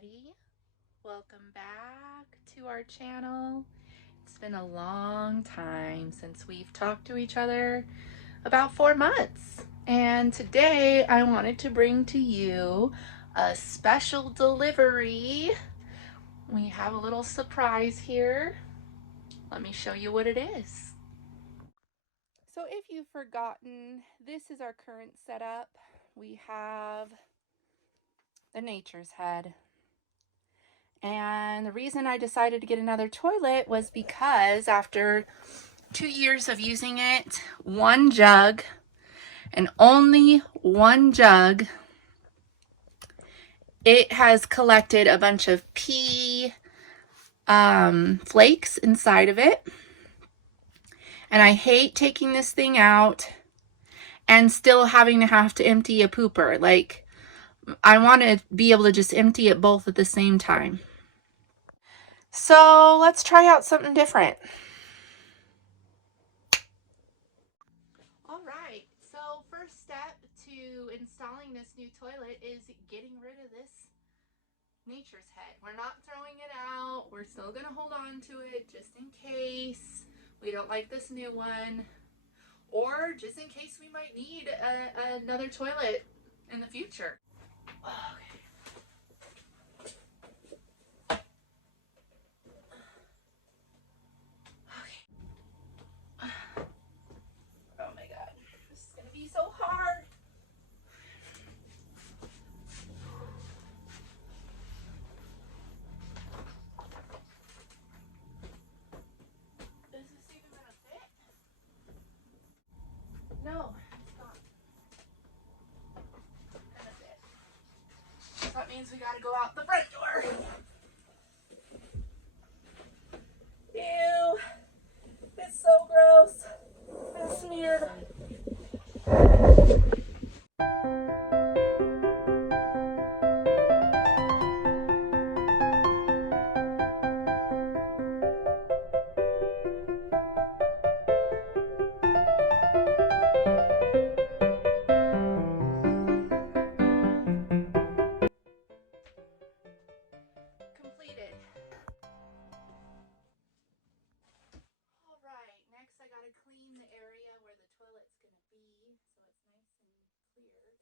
everybody. Welcome back to our channel. It's been a long time since we've talked to each other, about 4 months. And today I wanted to bring to you a special delivery. We have a little surprise here. Let me show you what it is. So if you've forgotten, this is our current setup. We have the Nature's Head. And the reason I decided to get another toilet was because after 2 years of using it, one jug, and only one jug, it has collected a bunch of pee flakes inside of it. And I hate taking this thing out and still having to have to empty a pooper. Like, I want to be able to just empty it both at the same time. So let's try out something different. All right, so first step to installing this new toilet is getting rid of this Nature's Head. We're not throwing it out. We're still going to hold on to it just in case we don't like this new one, or just in case we might need another toilet in the future. Okay. Oh my God, this is going to be so hard. Is this even going to fit? No, it's not gonna fit. So that means we gotta go out the front door. Ew, it's so gross and smeared. Completed. All right, next I gotta clean the area where the toilet's gonna be so it's nice and clear.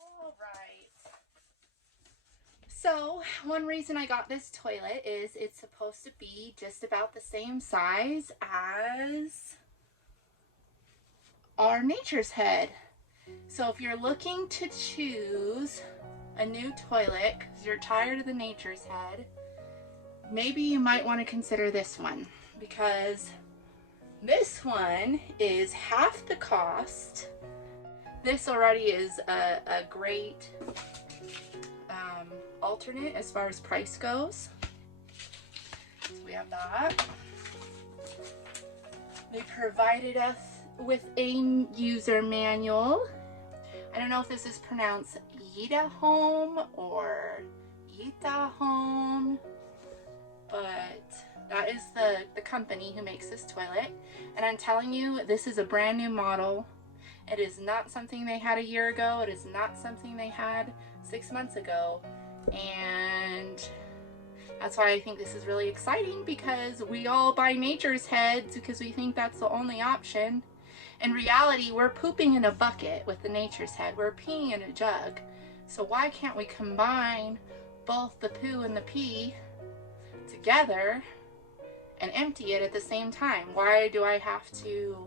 All right. So one reason I got this toilet is it's supposed to be just about the same size as our Nature's Head. So if you're looking to choose a new toilet because you're tired of the Nature's Head, maybe you might want to consider this one, because this one is half the cost. This already is a great alternate as far as price goes. So we have that. They provided us with a user manual. I don't know if this is pronounced YITAHOME or YITAHOME, but that is the company who makes this toilet. And I'm telling you, this is a brand new model. It is not something they had a year ago. It is not something they had 6 months ago. And that's why I think this is really exciting, because we all buy Nature's Heads because we think that's the only option. In reality, we're pooping in a bucket with the Nature's Head. We're peeing in a jug. So why can't we combine both the poo and the pee together and empty it at the same time? Why do I have to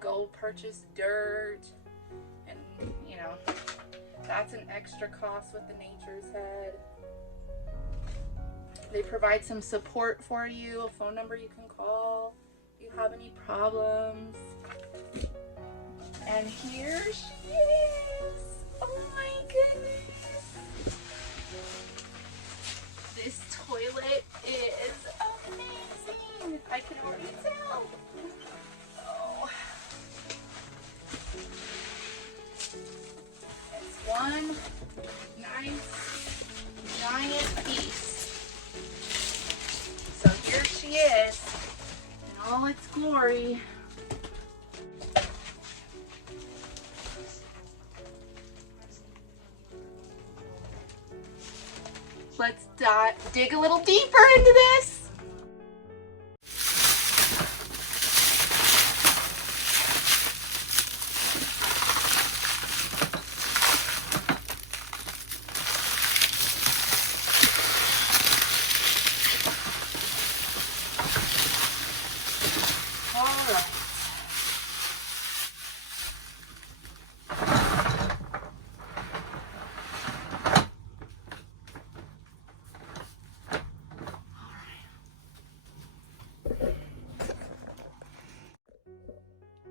go purchase dirt? And, you know, that's an extra cost with the Nature's Head. They provide some support for you, a phone number you can call if you have any problems. And here she is. Oh my goodness. This toilet is glory. Let's dig a little deeper into this.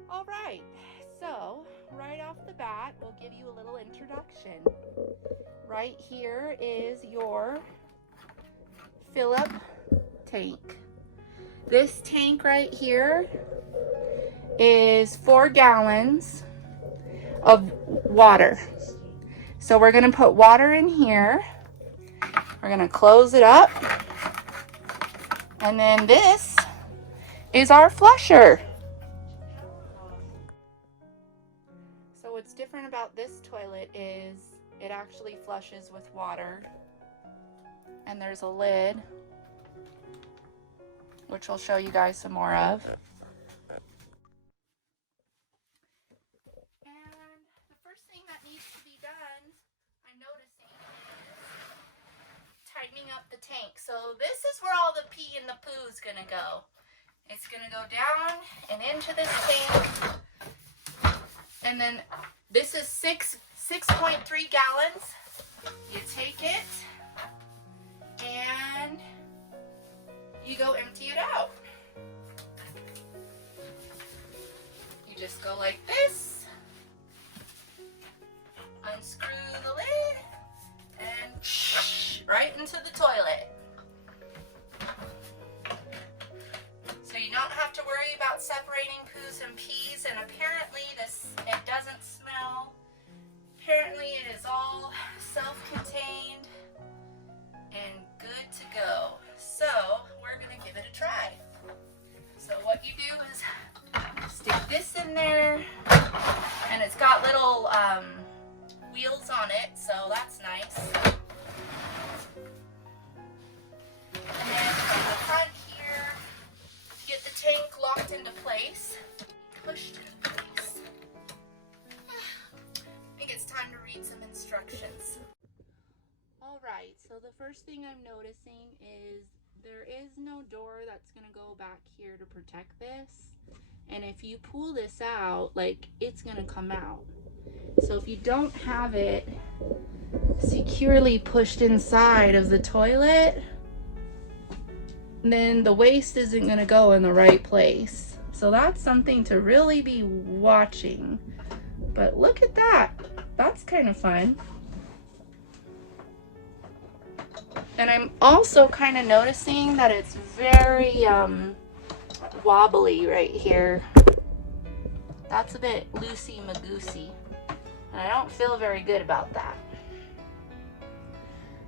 Alright, so right off the bat, we'll give you a little introduction. Right here is your fill-up tank. This tank right here is 4 gallons of water. So we're going to put water in here. We're going to close it up. And then this is our flusher. So what's different about this toilet is it actually flushes with water. And there's a lid, which we'll show you guys some more of. And the first thing that needs to be done, I'm noticing, is tightening up the tank. So this is where all the pee and the poo is going to go. It's going to go down and into this tank. And then this is 6.3 gallons. You take it and you go empty it out. You just go like this, unscrew the lid, and right into the toilet. So you don't have to worry about separating poos and pees, and apparently it doesn't smell. Apparently it is all self-contained and good to go. So we're gonna give it a try. So what you do is stick this in there, and it's got little wheels on it, so that's nice. And then from the front here, to get the tank locked into place, pushed into place. I think it's time to read some instructions. Alright, so the first thing I'm noticing is there is no door that's going to go back here to protect this. And if you pull this out, like, it's going to come out. So if you don't have it securely pushed inside of the toilet, then the waste isn't going to go in the right place. So that's something to really be watching. But look at that. That's kind of fun. And I'm also kind of noticing that it's very wobbly right here. That's a bit loosey-magoosey. And I don't feel very good about that.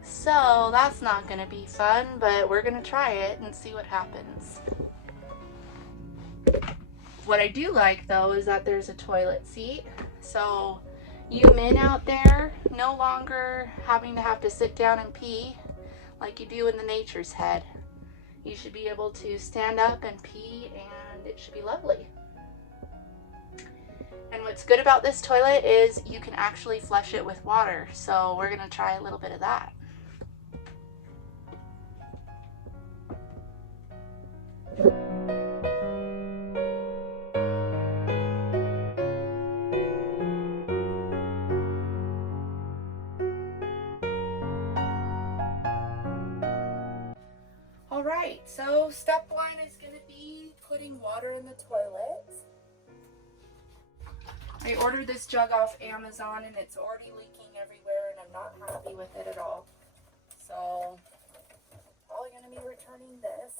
So that's not going to be fun, but we're going to try it and see what happens. What I do like, though, is that there's a toilet seat. So you men out there, no longer having to have to sit down and pee like you do in the nature's head. You should be able to stand up and pee, and it should be lovely. And what's good about this toilet is you can actually flush it with water. So we're going to try a little bit of that. Alright, so step 1 is going to be putting water in the toilet. I ordered this jug off Amazon and it's already leaking everywhere and I'm not happy with it at all. So, probably going to be returning this.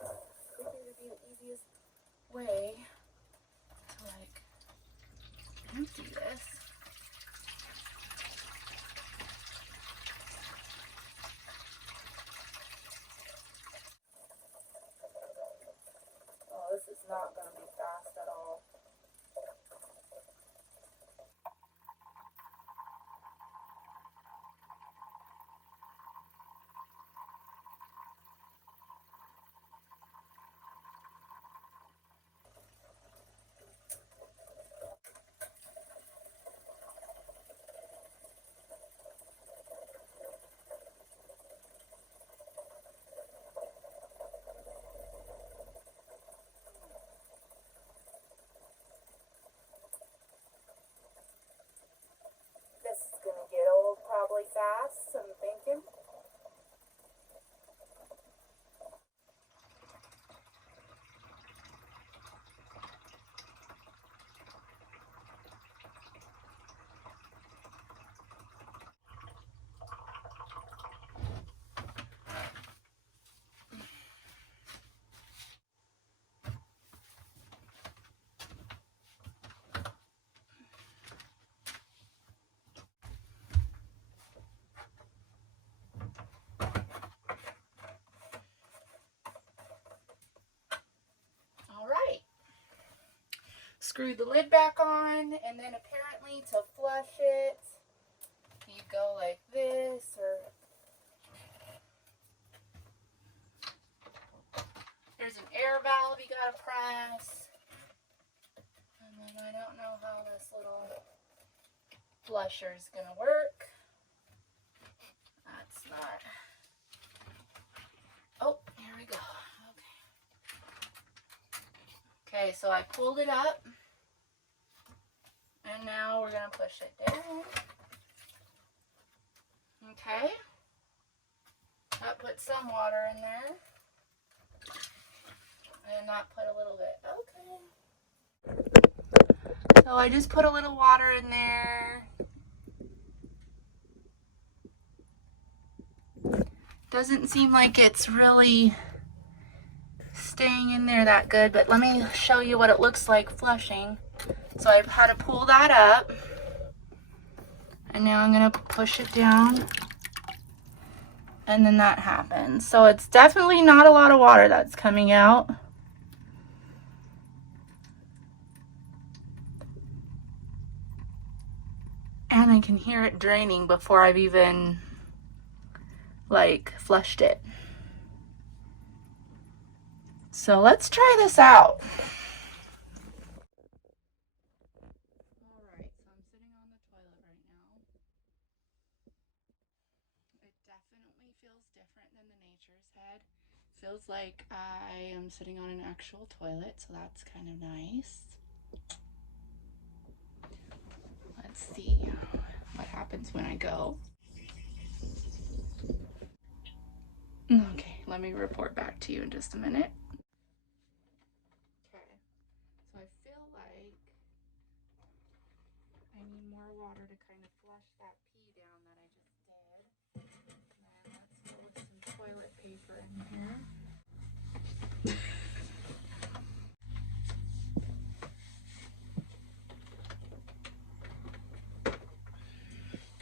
I think it would be the easiest way to, like, empty this. Awesome, thank you. All right. Screw the lid back on, and then apparently to flush it, you go like this, or there's an air valve you gotta press. And then I don't know how this little flusher is gonna work. That's not. Oh, here we go. Okay, so I pulled it up, and now we're going to push it down. Okay, that put some water in there, and that put a little bit. Okay. So I just put a little water in there. Doesn't seem like it's really staying in there that good, but let me show you what it looks like flushing. So I've had to pull that up, and now I'm gonna push it down, and then that happens. So it's definitely not a lot of water that's coming out. And I can hear it draining before I've even like flushed it. So let's try this out. Alright, so I'm sitting on the toilet right now. It definitely feels different than the Nature's Head. Feels like I am sitting on an actual toilet, so that's kind of nice. Let's see what happens when I go. Okay, let me report back to you in just a minute. Okay, so I feel like I need more water to kind of flush that pee down that I just did. And then let's go with some toilet paper in here.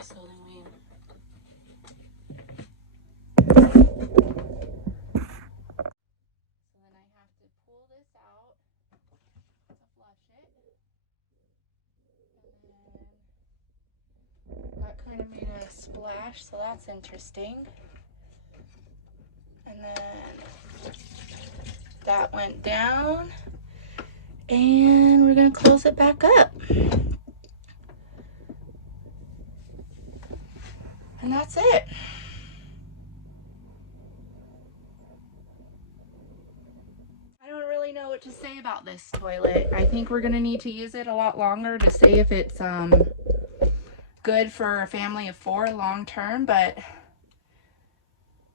So then I have to pull this out to flush it. And then that kind of made a splash, so that's interesting. And then that went down, and we're gonna close it back up. And that's it. I don't really know what to say about this toilet. I think we're gonna need to use it a lot longer to see if it's good for a family of 4 long term, but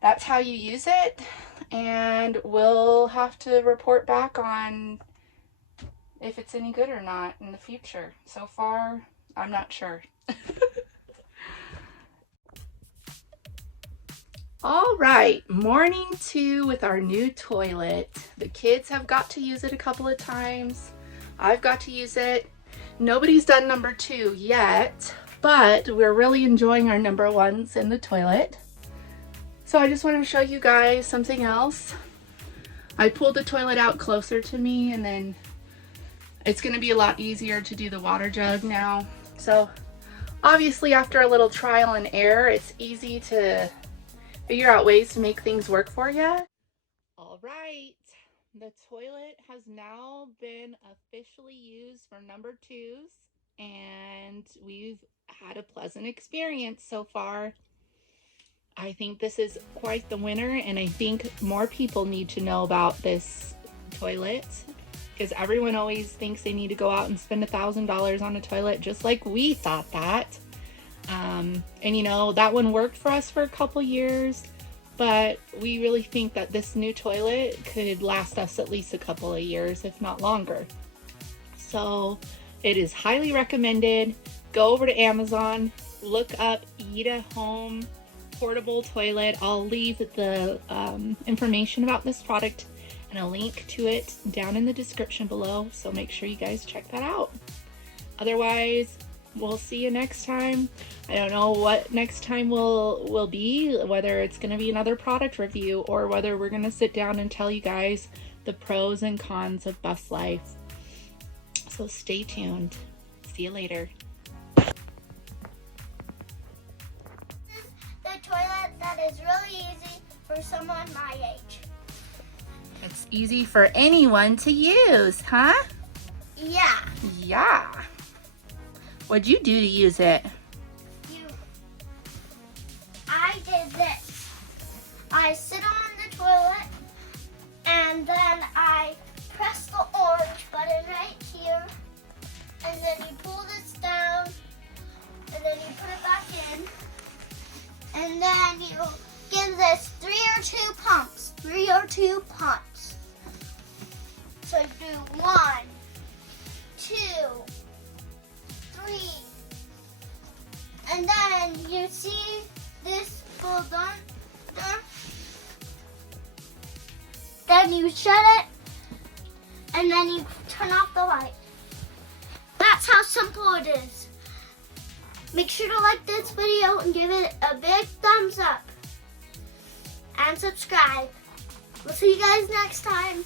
that's how you use it, and we'll have to report back on if it's any good or not in the future. So far, I'm not sure. All right, morning 2 with our new toilet. The kids have got to use it a couple of times. I've got to use it. Nobody's done number 2 yet, but we're really enjoying our number 1s in the toilet. So I just wanted to show you guys something else. I pulled the toilet out closer to me, and then it's gonna be a lot easier to do the water jug now. So obviously after a little trial and error, it's easy to figure out ways to make things work for you. All right, the toilet has now been officially used for number 2s, and we've had a pleasant experience so far. I think this is quite the winner, and I think more people need to know about this toilet, because everyone always thinks they need to go out and spend $1,000 on a toilet, just like we thought that. And you know, that one worked for us for a couple years, but we really think that this new toilet could last us at least a couple of years, if not longer. So it is highly recommended. Go over to Amazon, look up YITAHOME Portable Toilet. I'll leave the information about this product and a link to it down in the description below, so make sure you guys check that out. Otherwise, we'll see you next time. I don't know what next time will be, whether it's going to be another product review or whether we're going to sit down and tell you guys the pros and cons of bus life. So stay tuned. See you later. The toilet that is really easy for someone my age. It's easy for anyone to use, huh? Yeah. Yeah. What'd you do to use it? I did this. I sit on the toilet and then I press the orange button right here, and then you pull this down and then you put it back in, and then you give this 3 or 2 pumps. 3 or 2 pumps. So you do 1, 2, 3, and then you see this go down, then you shut it, and then you turn off the light. That's how simple it is. Make sure to like this video and give it a big thumbs up. And subscribe. We'll see you guys next time.